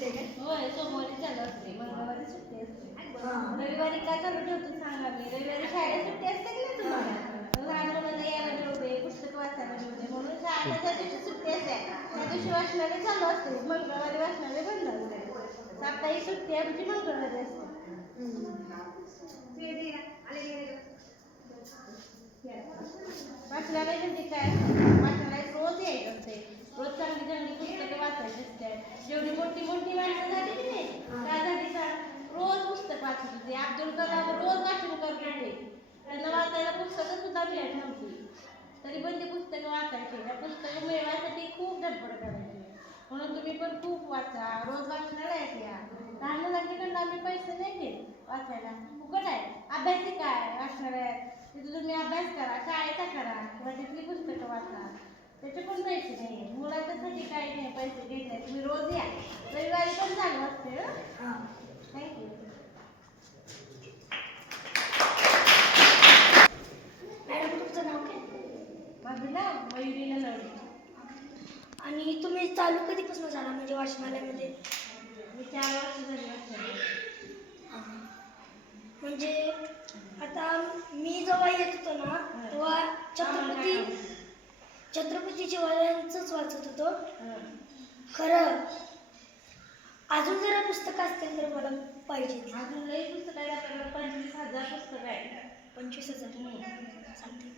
असते काय? होय, सोमवारी चालू असते, मंगळवारी सुट्टी असते. रविवारी काय चालू ठेवतो सांगा मी. रविवारी शाळेत सुट्टी असते की नाही तुम्हाला? लहान मुलांना यायला मिळते, पुस्तक वाचायला मिळते, म्हणून शाळेला ज्या दिवशी सुट्टी असते त्या दिवशी वाचनालय चालू असते. मंगळवारी वाचनालय बंद असते. साप्ताहिक सुट्टी आमची मंगळवारी असते. वाचनालय म्हणजे काय असतं? वाचनालयात रोज यायचं असते. रोज चांगली चांगली पुस्तकं वाचायची असतात. जेवढी मोठी मोठी माणसं झाली की नाही त्या झाली रोज पुस्तक वाचत होते. अब्दुल कलाम रोज वाचन करत होते. त्यांना वाचायला पुस्तकं सुद्धा मिळत नव्हती, तरी पण ते पुस्तकं वाचायचे. त्या पुस्तकं मिळवायसाठी खूप धडपड करायची. म्हणून तुम्ही पण खूप वाचा, रोज वाचनालयात या. लहान मुलांकडून आम्ही पैसे नाही घेत वाचायला, फुकट आहे. अभ्यासिका आहे वाचनालयात, तिथे तुम्ही अभ्यास करा, शाळेचा करा किंवा तिथली पुस्तकं वाचा. त्याचे पण पैसे नाही आहेत. मुलाच्यासाठी काही नाही पैसे घेत नाही. तुम्ही रोज या, रविवारी पण चालू असते. थँक्यू. मॅडम तुमचं नाव काय? माझं नाव मयुरी नलवडे. आणि तुम्ही चालू कधीपासून झाला म्हणजे वाचनालयामध्ये? मी 4 वर्ष झाली वाचनालयात. म्हणजे आता मी जेव्हा येत होतो ना तेव्हा छत्रपती शिवाजींचंच वाचत होतो. खरं अजून जरा पुस्तकं असतील तर मला पाहिजे. अजून लई पुस्तकं आहेत आपल्याकडे. 25,000 पुस्तकं आहेत. 25,000 चालते.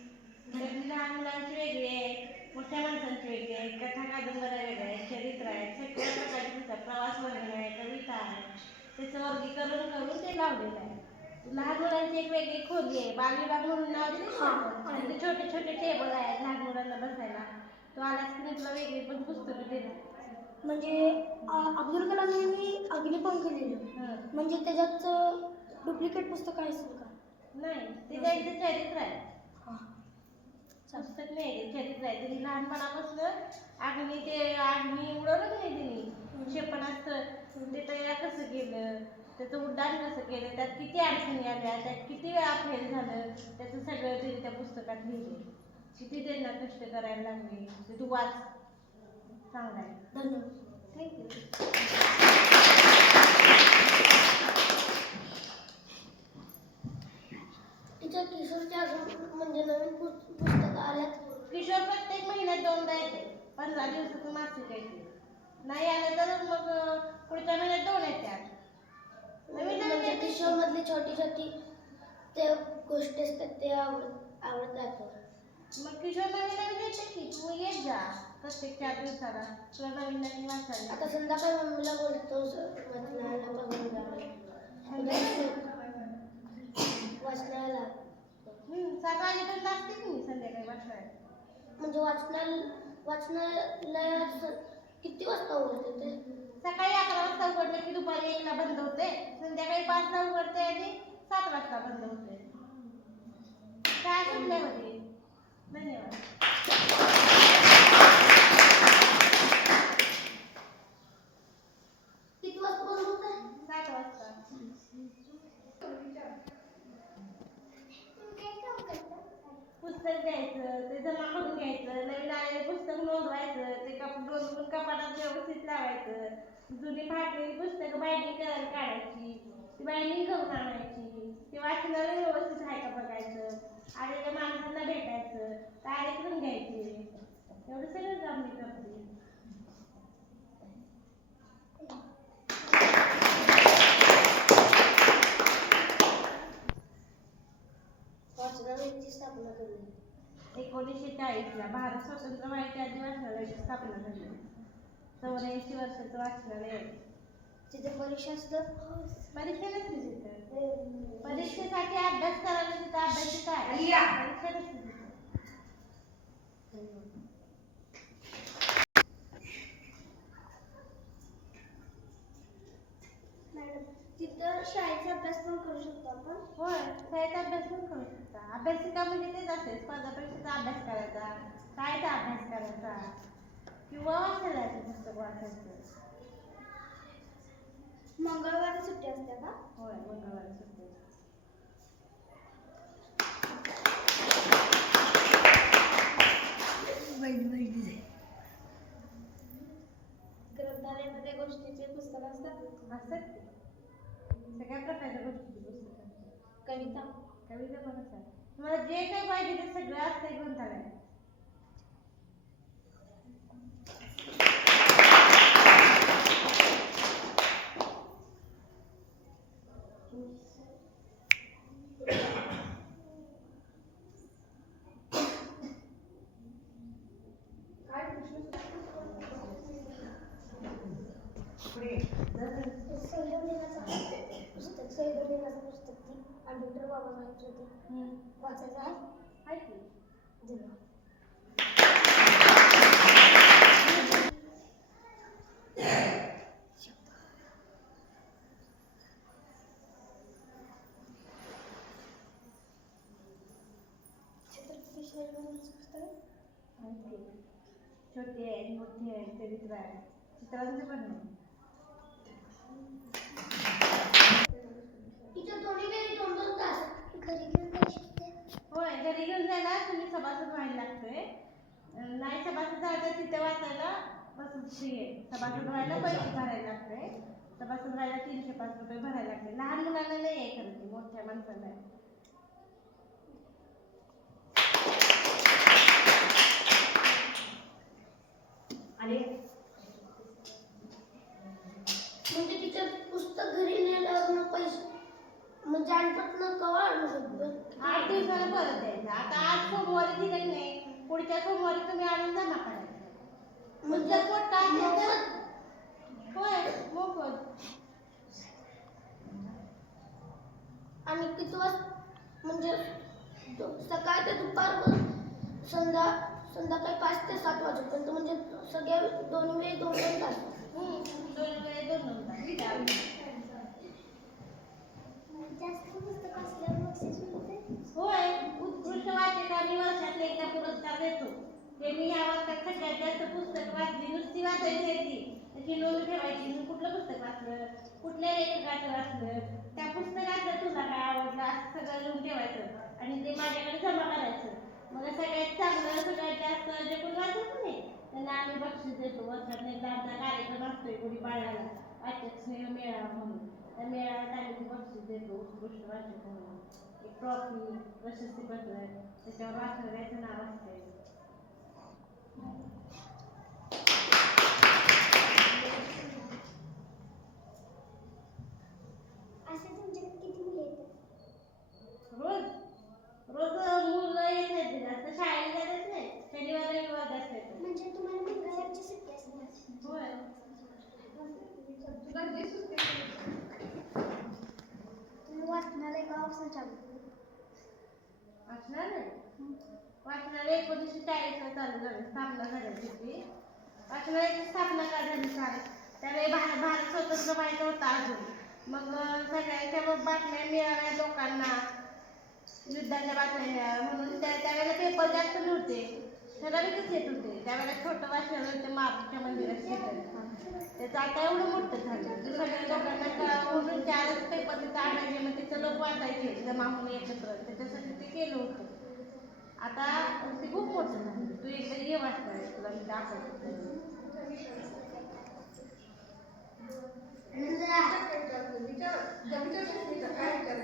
लहान मुलांची वेगळी आहेत, मोठ्या माणसांची वेगळी आहेत, कथा कादंबऱ्या वेगळ्या आहेत, चरित्र आहेत, सगळ्या प्रकारची पुस्तकं, प्रवास वर्णन आहे, कविता आहे. त्याचं वर्गीकरण करून ते लावलेलं आहे. लहान मुलांची एक वेगळी खोली आहे, बालविभाग म्हणून नाव दिले. तिथे छोटे छोटे टेबल आहेत लहान मुलांना बसायला. तो आलास की तुला वेगळी पण पुस्तकं देतात. म्हणजे अब्दुल कलाम यांनी अग्निपंख लिहिलं, म्हणजे त्याच्यात डुप्लिकेट पुस्तक आहे का? नाही, ते त्यांचं चरित्र आहे. पुस्तक नाही, ते चरित्र आहे. त्यांनी लहानपणापासून अग्नी उडवलं नाही त्यांनी, क्षेपणास्त्र ते तयार कसं केलं, त्याचं उड्डाण कसं केलं, त्यात किती अडचणी आल्या, त्यात किती वेळा फेल झालं, त्याचं सगळं ते त्या पुस्तकात लिहिलं. किती त्यांना कष्ट करायला लागले ते तू वाच. चांगला आहे. धन्यवाद. थँक्यू. तिच्या किशोरच्या अजून म्हणजे नवीन पुस्तकं आल्यात. किशोर प्रत्येक महिन्यात 2दा येते. 15 दिवसाचं मासिक येते. नाही आलं तर मग पुढच्या महिन्यात 2 येतात. नवीन म्हणजे किशोर मधली छोटी छोटी ते गोष्टी असतात ते आवडतात. मग किशोर नवीन नवीन येते की तू येत जा प्रत्येक 4 दिवसाला तुला नवीन नवीन वाचायला. आता संध्याकाळी मम्मीला बोलतो वाचनालयाला 7 वाजेपर्यंत असते की मी संध्याकाळी वाचनालयात. म्हणजे वाचनालयात किती वाजता उघडते ते? सकाळी 11 वाजता उघडते की दुपारी 1ला बंद होते. संध्याकाळी 5ला उघडते आणि 7 वाजता बंद होते. काय सुटल्यामध्ये. धन्यवाद. किती वाजता बंद होते? 7 वाजता. पुस्तक द्यायचं, ते जमा करून घ्यायचं, नवीन आलेले पुस्तक नोंदवायचं, ते नोंदवून कपाटात व्यवस्थित लावायचं. जुनी फाटलेली पुस्तकं बाइंडिंग करायला काढायची, ती बाइंडिंग करून आणायची, ते वाचनालय व्यवस्थित आहे का बघायचं, आलेल्या माणसांना भेटायचं, कार्यक्रम घ्यायचे, एवढं सगळं काम मी करते. वाचनालयाची स्थापना केली 1940ला. भारत स्वतंत्र व्हायच्या आधी वाचनालयाची स्थापना झाली. 84 वर्षाचं वाचनालय आहे. तिथे परीक्षा असतात? परीक्षा नसते तिथं. परीक्षेसाठी अभ्यास करायला तिथं अभ्यासिका आहे. परीक्षा नसते तिथं. मॅडम तिथं शाळेचा अभ्यास पण करू शकतो आपण? होय, शाळेचा अभ्यास पण करू शकता. अभ्यासिका म्हणजे तेच असते, स्पर्धा परीक्षेचा अभ्यास करायचा, शाळेचा अभ्यास करायचा किंवा वाचनालयाचं पुस्तक वाचायचं. मंगळवारी सुट्टी असते का? होय, मंगळवारी सुट्टी. ग्रंथालयामध्ये गोष्टीचे पुस्तक असतात ते. सगळ्या प्रकारच्या गोष्टी पुस्तकात. कविता पण असतात. तुम्हाला जे काही पाहिजे ते सगळं असतं ग्रंथालयात. संविधानाचं पुस्तक ती आंबेडकर बाबासाहेबचं होते वाचायचं आहे की धन्यवाद. छत्रपती शिवाजी महाराजांचं पुस्तक आहे. छोटे आहेत, मोठे आहेत, चरित्र आहे, चित्रांचे पण आहे. होय, घरी घेऊन जायला तुम्ही सभासद व्हायला लागतोय. नाही सभासद झाला तर तिथे वाचायला बसून फ्री आहे. सभासद व्हायला पैसे भरायला लागतोय. सभासद व्हायला 305 रुपये भरायला लागते. लहान मुलांना नाही आहे खरं ती, मोठ्या माणसाला आहे. आणि म्हणजे टीचर पुस्तक घरी नेल्यावर पैसे म्हणजे आणतात कवा आणू शकतो? 8 दिवसाला परत द्यायचं. आता आज सोमवारी दिलं नाही, पुढच्या सोमवारी तुम्ही आणून जमा करायचं. म्हणजे मोठा असेल तर होय मोफत. आणि किती वाजता म्हणजे सकाळ ते दुपार संध्याकाळी 5 ते 7 वाजेपर्यंत म्हणजे सगळ्या दोन वेळी 2 तास. 2 वेळे 2 तास. जास्त पुस्तक असल्यावर बक्षीस मिळते. होय, उत्कृष्ट वाचकांनी वर्षातले एकदा पुरस्कार देतो. ते मी या वर्षात सगळ्यात जास्त पुस्तक वाचली. नुसती वाचायची आहे ती, त्याची नोंद ठेवायची. मी कुठलं पुस्तक वाचलं, कुठल्या लेखकाचं वाचलं, त्या पुस्तकातलं तुला काय आवडलं असं सगळं लिहून ठेवायचं आणि ते माझ्याकडे जमा करायचं. मग सगळ्यात चांगलं, सगळ्यात जास्त जे कोणी वाचत नाही त्यांना आम्ही बक्षीस देतो. वर्षात एकदा आमचा कार्यक्रम असतोय गुढीपाडव्याला, वाचक स्नेह मेळावा म्हणून. त्या मेळाव्यात आम्ही बक्षीस देतो उत्कृष्ट वाचक म्हणून. एक ट्रॉफी, प्रशस्तीपत्र, त्याच्यावर वाचनाचं नाव असते. असे तुमच्याकडे किती मुले येतात? रोज मुलं येत नाहीत जास्त, शाळेला जातच नाही. शनिवार रविवार जास्त येतात. म्हणजे तुम्हाला मंगळवारची सुट्टी असते? होय. तुम्ही वाचनालय गावापासून चालू केलं? वाचनालय 1940 ला चालू झालं, स्थापना झाली त्याची. वाचनालयाची स्थापना का झाली सांग? त्यावेळी भारत स्वतंत्र व्हायचा होता अजून. मग सगळ्यांच्या बातम्या मिळाव्या लोकांना, युद्धाच्या बातम्या मिळाव्या म्हणून त्यावेळेला पेपर जास्त नव्हते, ठराविकच येत होते. त्यावेळेला छोटं वाचनालय ते महाराष्ट्र मंदिरात घेतलं. त्याचं आता एवढं मोठं झालं, सगळ्या लोकांना कळावं म्हणून 4च पेपर तिथं आणायचे. मग तिथं लोक वाचायचे जमा होऊन एकत्र, त्याच्यासाठी ते केलं होतं. आता ते खूप मोठं झालं. तू एकदा ये वाचणार, तुला मी दाखवतो.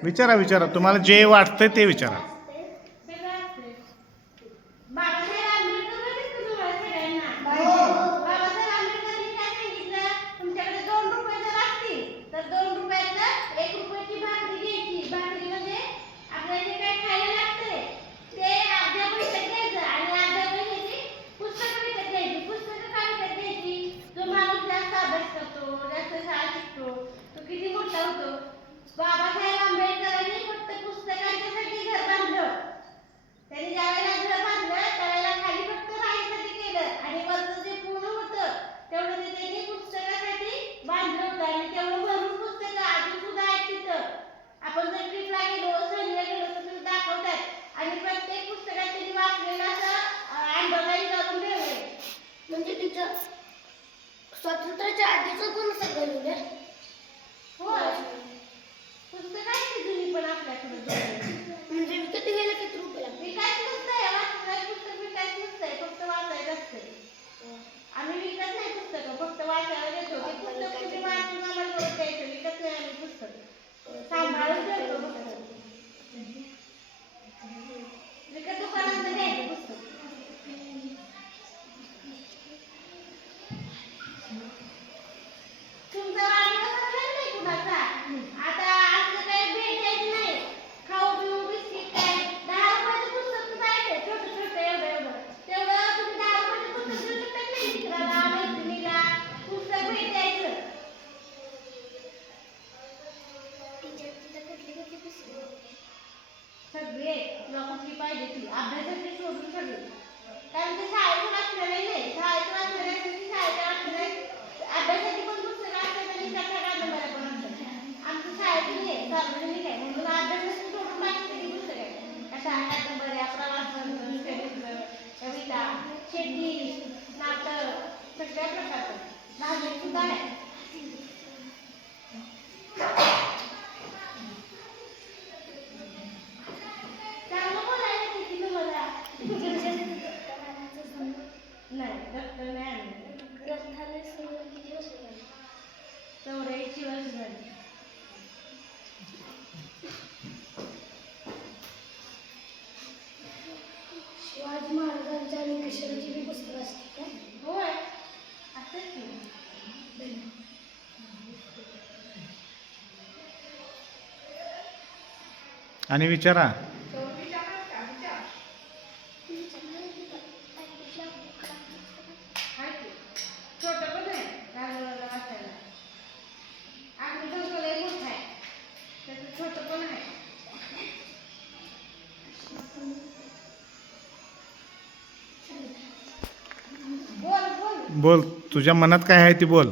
विचारा तुम्हाला जे वाटतंय ते विचारा. बाबासाहेब आंबेडकरांनी फक्त पुस्तकांच्यासाठी घर बांधलं. कुठली पाहिजे ती अभ्यासाची सोडून सगळी. कारण ते शाळेतून असलेलं नाही, शाळेतून असलेलं की शाळेच्या असलेलं अभ्यासाची पण पुस्तकं असतात आणि त्याच्या कादंबऱ्या पण असतात. आमच्या शाळेतून नाही, सार्वजनिक आहे म्हणून अभ्यासाची सोडून बाकी सगळी पुस्तकं आहेत. कशा कादंबऱ्या, प्रवासन, चरित्र, कविता, शेती, नाटक, सगळ्या प्रकारचं धार्मिक सुद्धा आहे. चांगलं बोलायला किती तुम्हाला नाही दफ्तर नाही आणलं. ग्रंथालय सुरू किती वर्ष झाली? 84 वर्ष झाली. शिवाजी महाराजांच्या आणि किशोरची बी पुस्तकं असतात काय? होय असंच की. आणि विचारा. आहे की. छोटं पण आहे लहान वाचायला. आम्ही दोघं लय मोठं आहे त्याचं छोटं पण आहे. बोल बोल. बोल, तुझ्या मनात काय आहे ती बोल.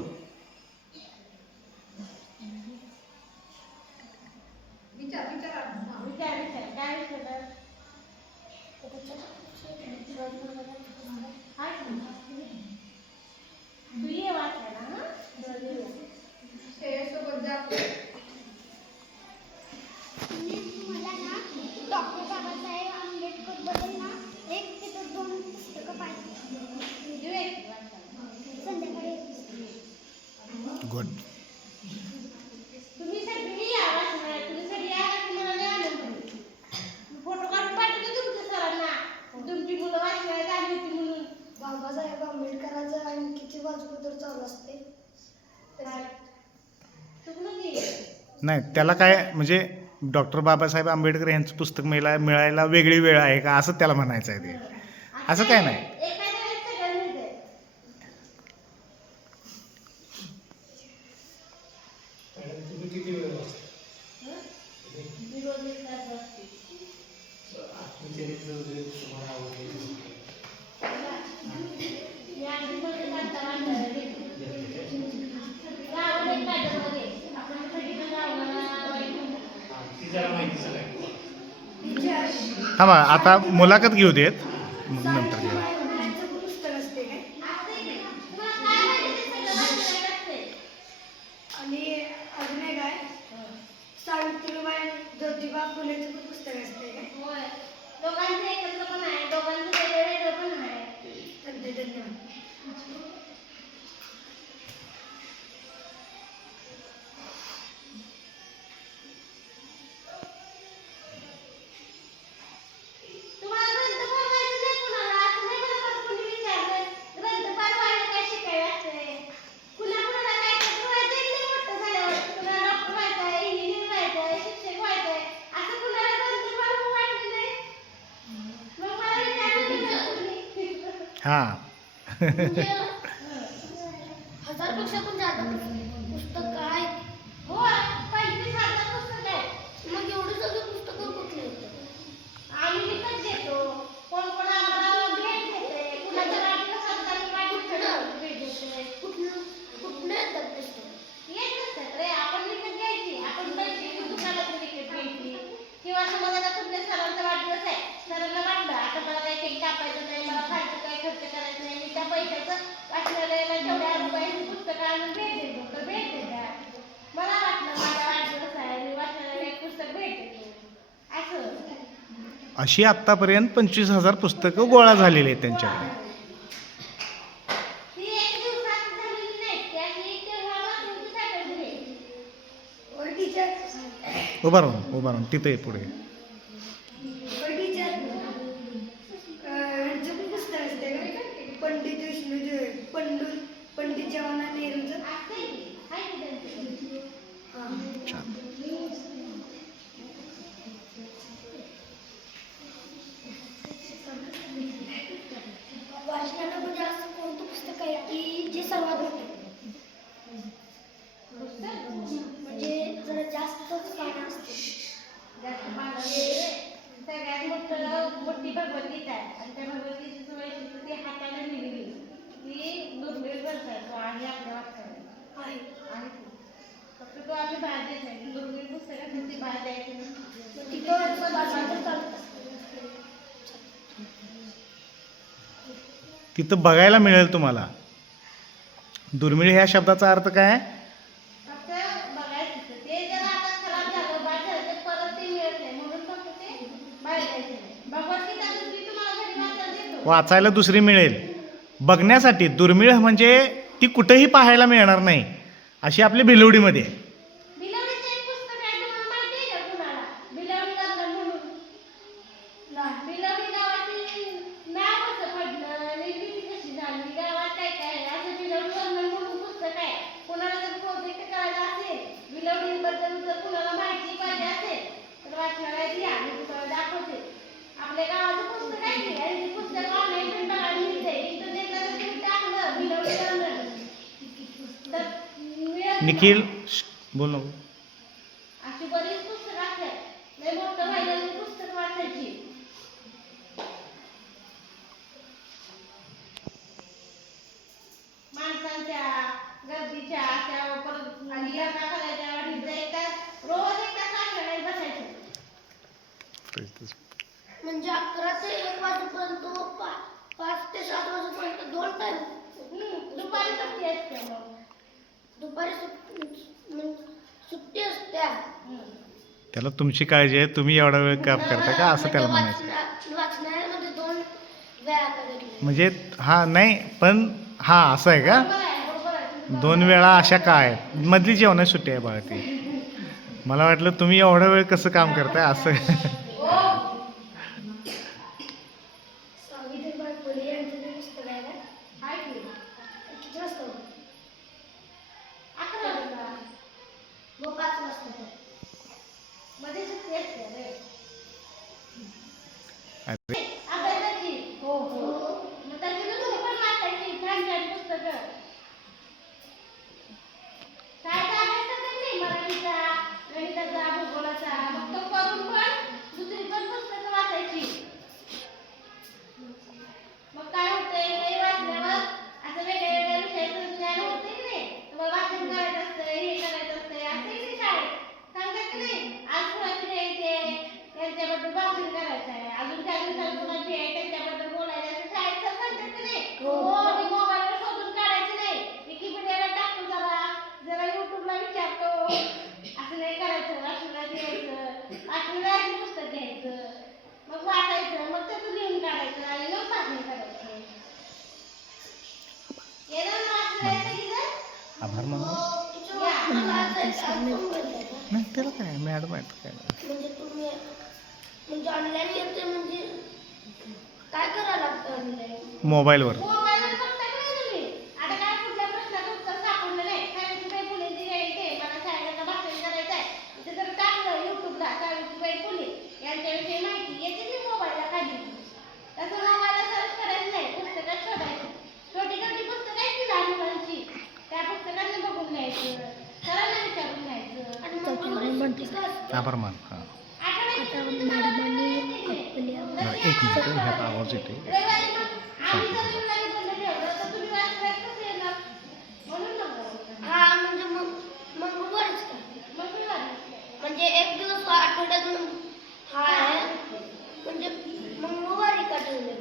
विचार विचार काय विचारलं? आहे की. तू ये वाचायला हं? मला ना डॉक्टर बाबासाहेब आंबेडकर बद्दल ना एक ते दोन पुस्तकं पाहिजे. देऊ एक वाचायला. संध्याकाळी गुड. तुम्ही सगळी या वाचनाला. तुम्ही सगळी आला की मला लय आनंद होईल. फोटो काढून पाठवते तुमच्या सरांना तुमची मुलं वाचनाला झाली होती म्हणून. बाबासाहेब आंबेडकरांचं आणि किती वाचलं तर चालू असते. चुकलं की. नाही, त्याला काय म्हणजे डॉक्टर बाबासाहेब आंबेडकर यांचं पुस्तक मिळायला वेगळी वेळ आहे का असं त्याला म्हणायचं आहे ते. असं काय नाही. एखाद्या वेळेस सगळं मिळतंय. हं? मी रोज एक तास वाचते. मी अगदी फक्त कंटाळा आणलेला घेते. गावाला एक कादंबरी आहे. आपण सगळीकडे गावाला थांबा, आता मुलाखत घेऊ देत, मग नंतर घेऊ. पुस्तक असते काय? असते की. तुम्हाला काय माहिती ते सगळं वाचायला लागतंय. आणि अजून एक आहे सावित्रीबाई ज्योतिबा फुलेचं पण पुस्तक असते काय? होय. दोघांचं एकत्र पण आहे, दोघांचं वेगळं वेगळं पण आहे. धन्यवाद. तुम्हाला ग्रंथपाल व्हायचं नाही कुणाला? असं नाही मला पण कोणी विचारलंय. ग्रंथपाल व्हायला काय शिकायला असतंय? कुणाकुणाला काय कसं व्हायचंय की नाही मोठं झाल्यावर? कुणाला डॉक्टर व्हायचंय, इंजिनियर व्हायचंय, शिक्षक व्हायचंय. असं कुणाला ग्रंथपाल होऊ वाटलं नाही? मग मला विचारलं की नाही कोणी? हां. हजारपेक्षा पण जास्त पुस्तक काय? होय, 35,000 पुस्तकं आहेत. मग एवढे सगळे पुस्तकं कुठले होते? आम्ही विकत घेतो. कोण कोण आम्हाला भेट देते. कुणाच्या वाटलं सरकारी वाटलं भेट देते. कुठले येतात पुस्तक? येत नसतात रे. आपण विकत घ्यायची. आपण पैसे देऊन दुकानातून विकत घ्यायची. किंवा समज आता तुमच्या सरांचा वाढदिवस आहे. सरांना वाटलं आता मला काही केक कापायचं नाही, मला फालतू काही खर्च करायचं नाही. मी त्या पैशाचं वाचणाऱ्याला जेवढ्या रुपयाची पुस्तकं आणून भेट देतो तर भेट देतात. मला वाटलं माझा वाढदिवस आहे, मी वाचणाऱ्याला एक पुस्तक भेट देतो. असं. अशी आत्तापर्यंत 25,000 पुस्तकं गोळा झालेली आहेत त्यांच्याकडे. ती एक दिवसात झालेली नाही. ती अशी एक तेव्हा वाचून साठवली आहे. टीचर उभा राहून तिथे पुढे. टीचर ह्यांचं पण पुस्तक असते का? पंडित विष्णू पंडित जवाहरलाल नेहरूचं. असते की. आहे की त्यांचं. छान. वाचनाला म्हणजे असं कोणतं पुस्तक आहे की जे सर्वात मोठं आहे? पुस्तक म्हणजे जरा जास्त पानं असते. जास्त पानं सगळ्यात मोठी भगवद्गीता आहे आणि त्या भगवद्गीतेचं वैशिष्ट्य ती हाताने लिहिली ती दुर्मिळ ग्रंथ आहे आपल्या वाचनात आहे. आहे ती. फक्त तो आम्ही बाहेर देत नाही दुर्मिळ पुस्तकातून ती बाहेर द्यायची नाही. तिथं वाचन चालत असतं. तिथं बघायला मिळेल तुम्हाला. दुर्मिळ ह्या शब्दाचा अर्थ काय आहे? फक्त बघायचं ते जर आता खराब झालं बाद झालं तर परत ते मिळत नाही म्हणून फक्त ते बाहेर द्यायचं नाही. भगवद्गीता दुसरी तुम्हाला घरी वाचायला देतो. वाचायला दुसरी मिळेल. बघण्यासाठी दुर्मिळ म्हणजे ती कुठेही पाहायला मिळणार नाही अशी आपली भिलवडीमध्ये आहे. बिलवडीचं एक पुस्तक आहे तुम्हाला माहिती आहे का कुणाला? बिलवडी गार्डन म्हणून. बिलवडी गावाची नाव कसं पडलं, निर्मिती कशी झाली, गावात काय काय आहे, असं बिलवडी गार्डन म्हणून पुस्तक आहे. कुणाला जर प्रोजेक्ट करायचा असेल, बिलवडीबद्दल जर कुणाला माहिती पाहिजे असेल तर वाचनालयात या, मी तुम्हाला दाखवते. आपल्या गावाचं पुस्तक आहे की आणि ते पुस्तक ऑनलाईन पण बघायला मिळते. इंटरनेटला जर तुम्ही टाकलं बिलवडी गार्डन तर मिळत निखिल बोल नको. अशी बरीच पुस्तकं असतात. लय मोठं व्हायला पुस्तक वाचायची. माणसांच्या गर्दीच्या त्या परत आणि लग्न करायच्या वाढीच्या एक तास रोज एक तास वाचनालयात बसायचं. म्हणजे 11 ते 1 वाजेपर्यंत 5 ते 7 वाजेपर्यंत 2 टाइम. दुपारी सुट्टी असते मग. दुपारी सुट्टी असत्या. त्याला तुमची काळजी आहे, तुम्ही एवढा वेळ काम करता का असं त्याला म्हणायचं. वाचनालयामध्ये 2 वेळा कधी. म्हणजे हा नाही पण हा असं आहे का? बरोबर आहे, बरोबर आहे. 2 वेळा अशा काय मधली जेवणाची सुट्टी आहे बाळा ती. मला वाटलं तुम्ही एवढा वेळ कसं काम करताय असं. सावित्रीबाई फुले यांचं जे पुस्तक आहे ना, आहे की? किती वाजता होतं? 11 वाजता. मग 5 वाजता होतं. मध्ये सुट्टी असते रे. अरे अभ्यासाची. हो. मग त्याची तुम्ही पण वाचायची छान छान पुस्तकं. शाळेचा अभ्यास करतात नाही मराठीचा, गणिताचा, भूगोलाचा. मग तो करून पण दुसरी पण पुस्तकं वाचायची. मग काय होतंय हे वाचल्यावर असं वेगळ्या वेगळ्या विषयाचं ज्ञान होतंय की नाही. तुम्हाला वाचन करायचं असतंय, हे करायचं असतंय, असंही नाही शाळेत. सांगतात की नाही आज कुणाची जयंती आहे त्यांच्याबद्दल भाषण करायचं आहे. अजून 4 दिवसाला कुणाची आहे त्यांच्याबद्दल बोलायचं असं शाळेत तर सांगतात की नाही. हो मी मोबाईलवर शोधून काढायचं नाही, विकिपीडियाला टाकतो जरा युट्यूबला विचारतो. असं नाही करायचं. वाचनालयात यायचं, वाचनालयात पुस्तक घ्यायचं, मग वाचायचं, मग त्याचं लिहून काढायचं आणि मग भाषण करायचं. येणार ना वाचनालयात सगळीजण? आभार मानू. नाही त्याला काय मॅडम आहेत काय. म्हणजे तुम्ही म्हणजे ऑनलाईन येते म्हणजे काय करायला लागतं ऑनलाईन? मोबाईलवर. मोबाईलवर बघता का नाही तुम्ही? आता काय कुठल्या प्रश्नाचं उत्तर सापडलं नाही. सावित्रीबाई फुलेंची जयंती आहे, मला शाळेला भाषण करायचं आहे. इथे जर टाकलं युट्यूबला सावित्रीबाई फुले यांच्याविषयी माहिती येते मी मोबाईलला खाली. तसं मोबाईलला सर्च करायचं नाही, पुस्तकात शोधायचं. छोटी छोटी पुस्तकं आहेत की लहान मुलांची, त्या पुस्तकांना बघून घ्यायचं, सरांना विचारून घ्यायचं. आणि मग तुम्हाला आभार मान. हां आठवड्याची सुट्टी तुम्हाला भेटली नाही. बरं, 1 मिनिट ह्यात आवाज येते. रविवारी मग आम्ही जर मुलांनी बंद ठेवलं तर तुम्ही वाचनालयात कसं येणार? म्हणून मग हा म्हणजे मंगळवारीच का? रविवारी. म्हणजे एक दिवस आठवड्यात हा आहे म्हणजे मंगळवारी का ठेवले?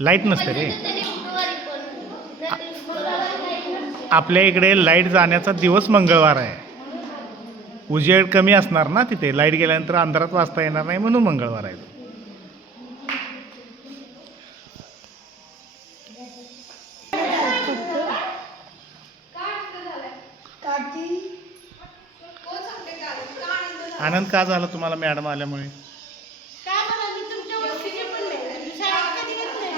लाईट नसते रे तरी मंगळवारी पण नाहीतरी आपल्या इकडे. लाईट जाण्याचा दिवस मंगळवार आहे. उजेड कमी असणार ना तिथे, लाईट गेल्यानंतर अंधारात वाचता येणार नाही म्हणून मंगळवार आहे. आनंद का झाला तुम्हाला मॅडम आल्यामुळे? काय बरं मी तुमच्या ओळखीचे पण नाही. शाळेत कधी घेतलंय?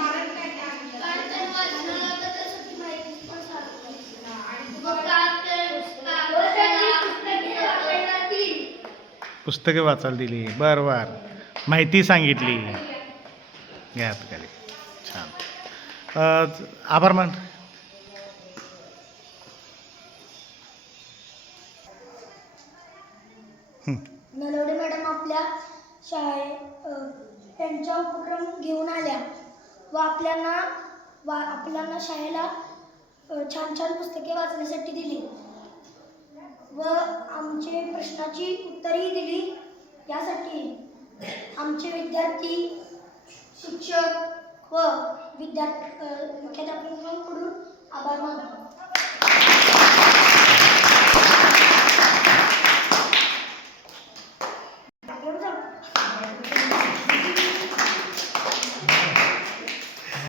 पुस्तके वाचायला दिली. बरं बरं माहिती सांगितली. घ्या खाली. छान. आभार मान. नलवडे मॅडम आपल्या त्यांचा उपक्रम घेऊन आल्या व आपल्याला शाळेला छान छान पुस्तके वाचण्यासाठी दिली व आमचे प्रश्नाची उत्तरेही दिली. यासाठी आमचे विद्यार्थी, शिक्षक व मुख्याध्यापकांकडून आभार मानतो.